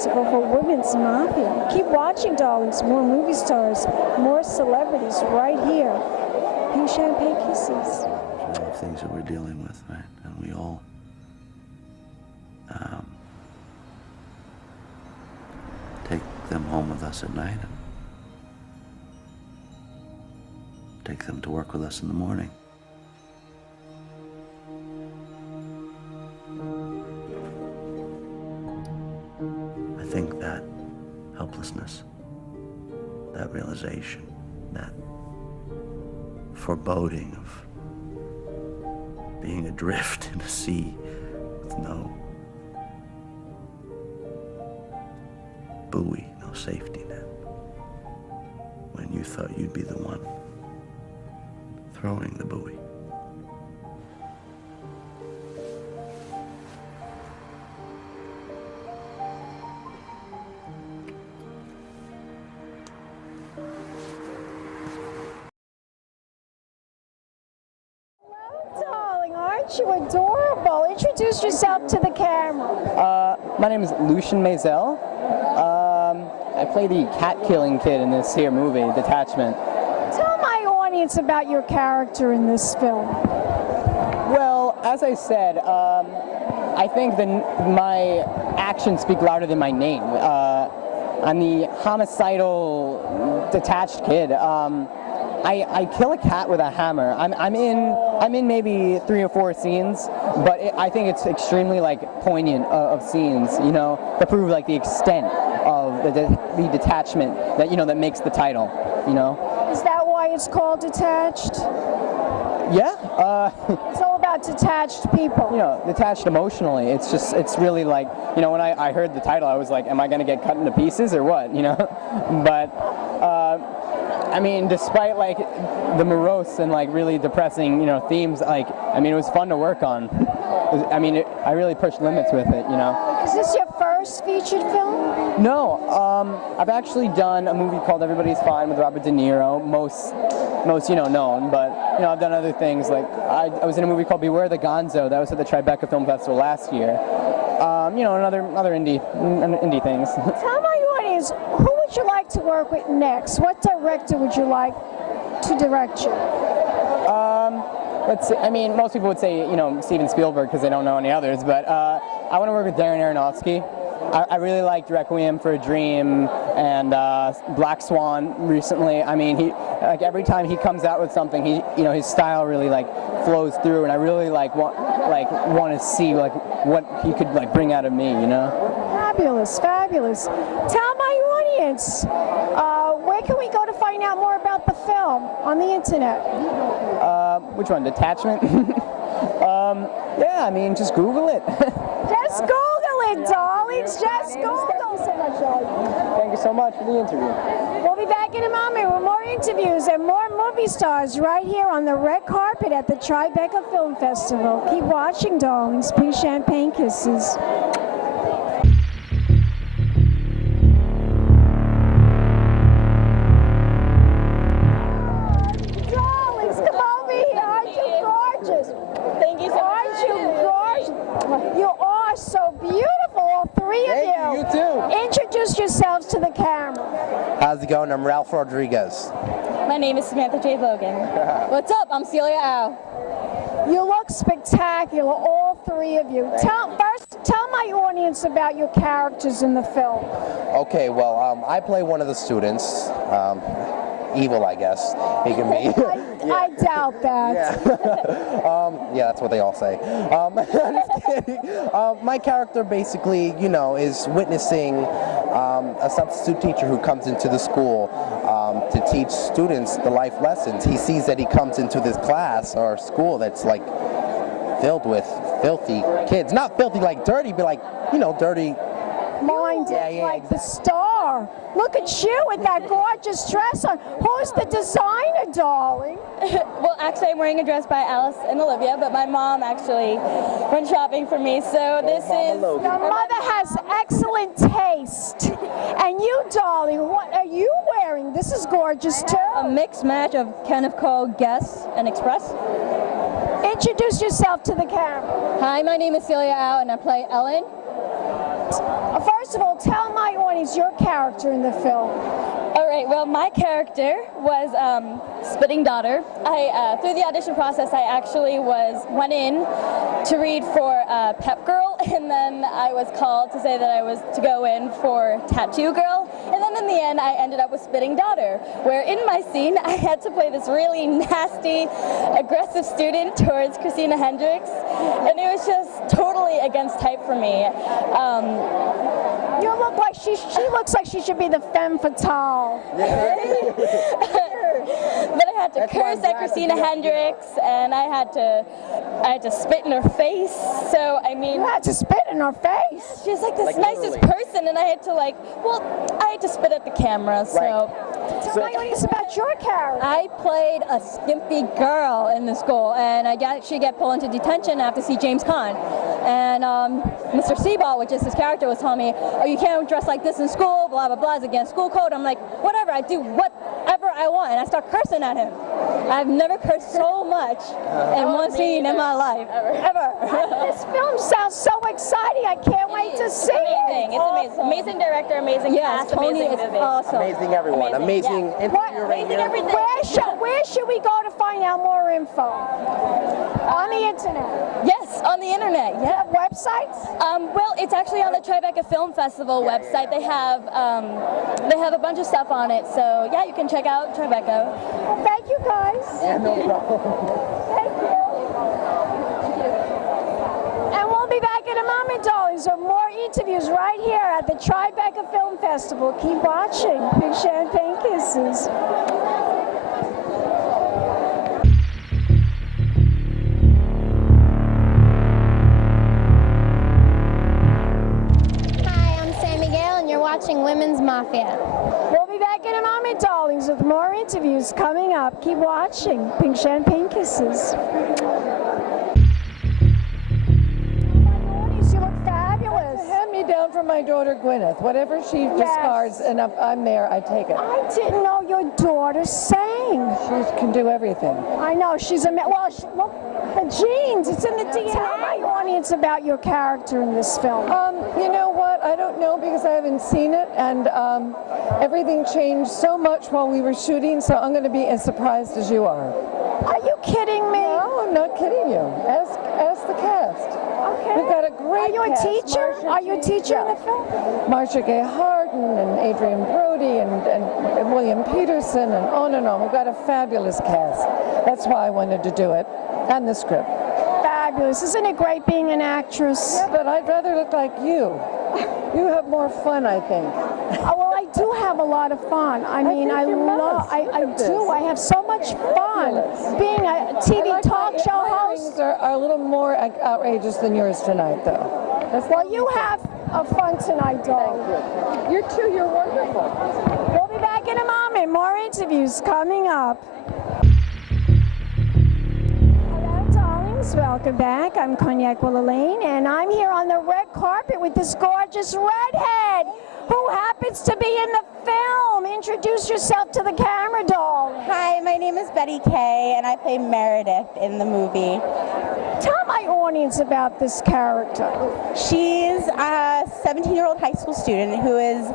Festival for Women's Mafia. Keep watching, darlings. More movie stars, more celebrities right here. Pink Champagne Kisses. There's a lot of things that we're dealing with, right? And we all take them home with us at night and take them to work with us in the morning. I think that helplessness, that realization, that foreboding of being adrift in a sea with no buoy, no safety net, when you thought you'd be the one throwing the buoy. Aren't you adorable? Introduce yourself to the camera. My name is Lucian Maisel. I play the cat-killing kid in this here movie, Detachment. Tell my audience about your character in this film. Well, as I said, I think my actions speak louder than my name. I'm the homicidal, detached kid. I kill a cat with a hammer. I'm in maybe 3 or 4 scenes, but I think it's extremely poignant of scenes, you know, to prove the extent of the detachment that that makes the title, you know. Is that why it's called Detached? Yeah. It's all about detached people. You know, detached emotionally. It's really when I heard the title, I was like, am I going to get cut into pieces or what, you know? But I mean, despite the morose and really depressing, themes, it was fun to work on. I mean, I really pushed limits with it, you know. Is this your first featured film? No, I've actually done a movie called Everybody's Fine with Robert De Niro, most known, but I've done other things. I was in a movie called Beware the Gonzo that was at the Tribeca Film Festival last year. And other indie things. Tell my audience, who would you like to work with next? What director would you like to direct you? Let's see, I mean, most people would say, Steven Spielberg because they don't know any others, but I want to work with Darren Aronofsky. I really liked Requiem for a Dream and Black Swan recently. I mean, he every time he comes out with something, his style really flows through, and I really want to see what he could bring out of me, you know. Fabulous, fabulous. Tell my audience, where can we go to find out more about the film on the internet? Which one? Detachment? Yeah, I mean, just Google it. Just Google it, darlings. Just Google. Thank you so much, darling. Thank you so much for the interview. We'll be back in a moment with more interviews and more movie stars right here on the red carpet at the Tribeca Film Festival. Keep watching, darlings. Pink Champagne Kisses. Introduce yourselves to the camera. How's it going? I'm Ralph Rodriguez. My name is Samantha J. Logan. What's up? I'm Celia Au. You look spectacular, all 3 of you. Tell my audience about your characters in the film. Okay, well, I play one of the students. Evil, I guess he can be. I doubt that. Yeah. Yeah, that's what they all say. I'm just kidding. My character basically, is witnessing a substitute teacher who comes into the school to teach students the life lessons. He sees that he comes into this class or school that's filled with filthy kids. Not filthy dirty, but dirty. Minded, the star. Look at you with that gorgeous dress on. Who's the designer, darling? Well, actually, I'm wearing a dress by Alice and Olivia, but my mom actually went shopping for me. So this is... Your mother has excellent taste. And you, darling, what are you wearing? This is gorgeous, too. A mixed match of Kenneth Cole Guess and Express. Introduce yourself to the camera. Hi, my name is Celia Au, and I play Ellen. First first of all, tell my audience your character in the film. All right, well, my character was Spitting Daughter. Through the audition process, I actually went in to read for Pep Girl, and then I was called to say that I was to go in for Tattoo Girl, and then in the end, I ended up with Spitting Daughter, where in my scene, I had to play this really nasty, aggressive student towards Christina Hendricks, and it was just totally against type for me. You look like she looks like she should be the femme fatale. But I had to curse at Christina Hendricks, and I had to spit in her face. So I mean, You had to spit in her face. she's like this nicest person, and I had to spit at the camera. So. Tell my audience about your character. I played a skimpy girl in the school, and I actually get pulled into detention after see James Caan. And Mr. Seaball, which is his character, was telling me, oh, you can't dress like this in school, blah, blah, blah, it's against school code. I'm like, whatever, I do whatever I want. And I start cursing at him. I've never cursed so much in one scene in my life, ever. This film sounds so exciting. I can't wait to see Amazing. it. It's amazing. Amazing director, amazing Yes, cast, Tony amazing is movie. awesome. Amazing, everyone. Amazing interview right here. Where should we go to find out more info? On the internet. Yes, on the internet. Do you have websites? Well, it's actually on the Tribeca Film Festival website. They have a bunch of stuff on it. So yeah, you can check out Tribeca. Well, thank you guys. Yeah, no problem. Thank you. And we'll be back in a moment, darlings, with more interviews right here at the Tribeca Film Festival. Keep watching. Big champagne kisses. Hi, I'm Sami Gayle, and you're watching Women's Mafia. We'll be back in a moment, darlings, with more interviews coming up. Keep watching. Pink champagne kisses. You look fabulous. Hand me down from my daughter Gwyneth. Whatever she discards, and I'm there, I take it. I didn't know your daughter sang. She can do everything. I know, she's a look, the genes, it's in the DNA. Tell my audience about your character in this film. You know what? I don't know because I haven't seen it, and everything changed so much while we were shooting, so I'm going to be as surprised as you are. Are you kidding me? No, I'm not kidding you. Ask the cast. Okay. We've got a great Are you a cast. teacher? Are you a teacher in the film? Marcia Gay Harden and Adrien Brody and William Peterson and on and on. We've got a fabulous cast. That's why I wanted to do it, and the script. Fabulous. Isn't it great being an actress? Yeah, but I'd rather look like you. You have more fun, I think. Oh, well, I do have a lot of fun. I mean, think you must. I Look at do. this. I have so much fun Fabulous. being a TV I like talk show my host. earrings are a little more outrageous than yours tonight, though. That's Well, you have fun tonight, darling. Thank you. You too. You're wonderful. We'll be back in a moment. More interviews coming up. Hello, darlings. Welcome back. I'm Cognac Wellerlane, and I'm here on the red carpet with this gorgeous redhead who happens to be in the film. Introduce yourself to the camera, doll. Hi, my name is Betty Kaye, and I play Meredith in the movie. Tell my audience about this character. She's a 17-year-old high school student who is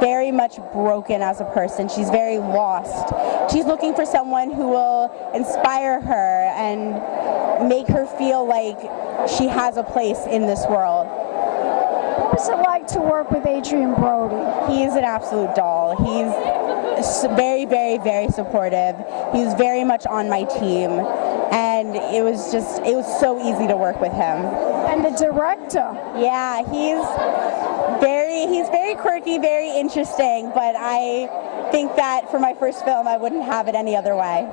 very much broken as a person. She's very lost. She's looking for someone who will inspire her and make her feel like she has a place in this world. What was it like to work with Adrien Brody? He's an absolute doll. He's very, very, very supportive. He's very much on my team, and it was so easy to work with him. And the director. Yeah, he's very quirky, very interesting, but I think that for my first film, I wouldn't have it any other way.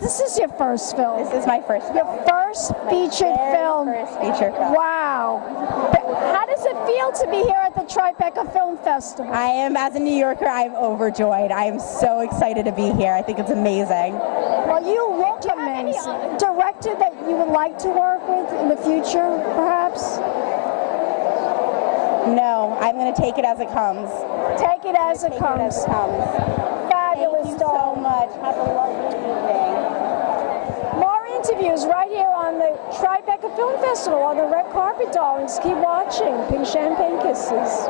This is your first film. This is my first film. Your first featured film. First feature film. Wow. How does it feel to be here at the Tribeca Film Festival? I am, as a New Yorker, I'm overjoyed. I am so excited to be here. I think it's amazing. Well, you look amazing. Director that you would like to work with in the future, perhaps? No, I'm going to take it as it comes. Take it as it comes. Fabulous, Thank you so much. Have a lovely evening. More interviews right here on the Tribeca Film Festival on the red carpet, darlings. Keep watching. Pink Champagne Kisses.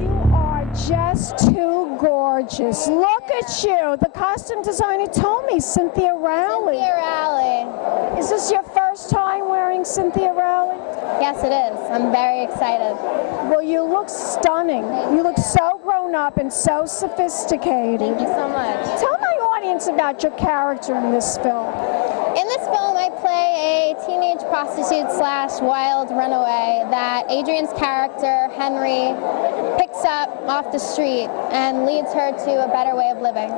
You are just too gorgeous. Look at you. The costume designer told me, Cynthia Rowley. Cynthia Rowley. Is this your first time wearing Cynthia Rowley? Yes, it is. I'm very excited. Well, you look stunning. You look so grown up and so sophisticated. Thank you so much. Tell my audience about your character in this film. In this film, I play a teenage prostitute / wild runaway that Adrian's character, Henry, picks up off the street and leads her to a better way of living.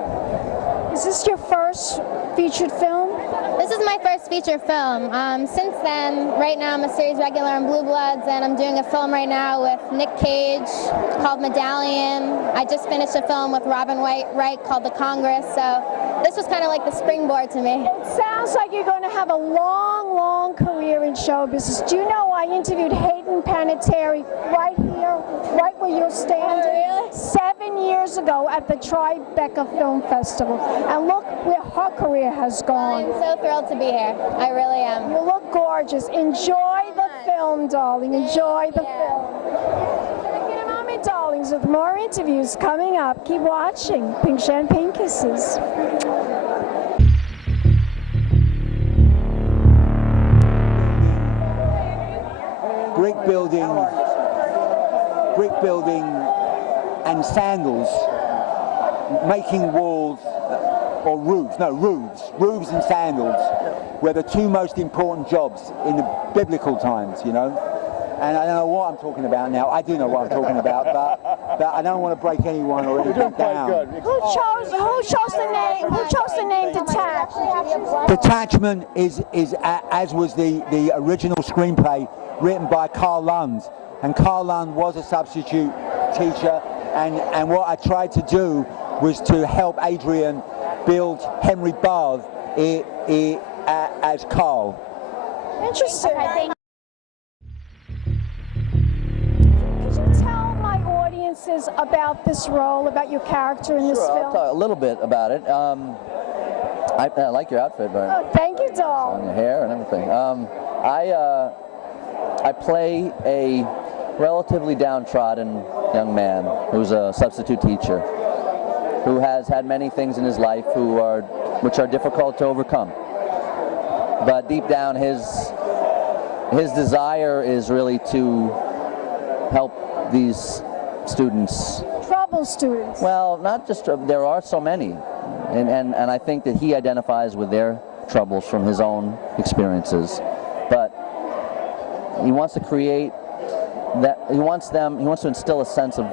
Is this your first featured film? This is my first feature film. Since then, right now I'm a series regular on Blue Bloods, and I'm doing a film right now with Nick Cage called Medallion. I just finished a film with Robin Wright called The Congress, so this was kind of like the springboard to me. It sounds like you're going to have a long, long career in show business. Do you know I interviewed Hayden Panettiere right here, right where you're standing, 7 years ago at the Tribeca Film Festival, and look where her career has gone. I'm so thrilled to be here. I really am. You look gorgeous. Enjoy the film, darling. Enjoy the film. Back in a moment, darlings, with more interviews coming up. Keep watching Pink Champagne Kisses. brick building and sandals, making walls, or roofs and sandals were the two most important jobs in the biblical times, you know. And I don't know what I'm talking about now. I do know what I'm talking about, but I don't want to break anyone or anything down. Who chose the name? Who chose the name Detachment? Detachment is as was the original screenplay written by Carl Lund, and Carl Lund was a substitute teacher, and what I tried to do was to help Adrian build Henry Barthes as Carl. Interesting. Could you tell my audiences about this role, about your character in this Sure, film? I'll talk a little bit about it. I like your outfit very much. Oh, thank you, doll. On your hair and everything. I play a relatively downtrodden young man who's a substitute teacher, who has had many things in his life which are difficult to overcome. But deep down, his desire is really to help these students. Trouble students. Well, not just, there are so many. And I think that he identifies with their troubles from his own experiences. But he wants to create that, he wants to instill a sense of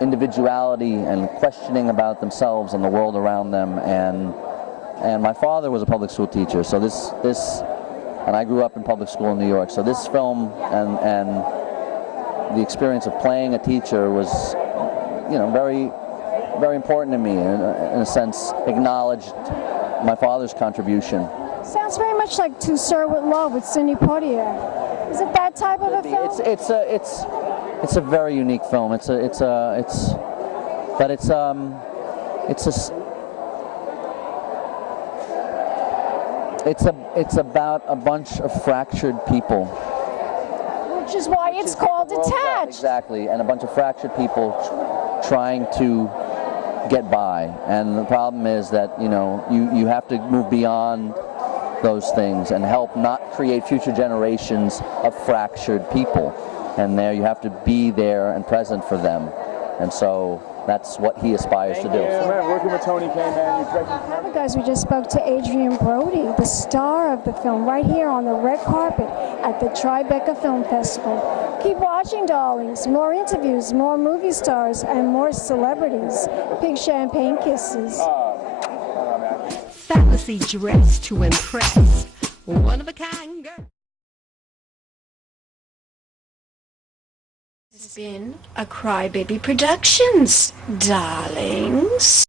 individuality and questioning about themselves and the world around them. And my father was a public school teacher, so and I grew up in public school in New York, so this film and the experience of playing a teacher was, you know, very, very important to me, in a sense, acknowledged my father's contribution. Sounds very much like To Sir with Love with Sidney Poitier. Is it that type of a film? It's a very unique film. It's about a bunch of fractured people. Which is why it's called Detached. Exactly, and a bunch of fractured people trying to get by. And the problem is that, you know, you have to move beyond those things and help not create future generations of fractured people. And there you have to be there and present for them. And so that's what he aspires to do. Man, working with Tony Kaye, man. Now, guys, we just spoke to Adrien Brody, the star of the film, right here on the red carpet at the Tribeca Film Festival. Keep watching, darlings. More interviews, more movie stars, and more celebrities. Pink Champagne Kisses. Fantasy dress to impress. One of a kind girl. It's been a Crybaby Productions, darlings.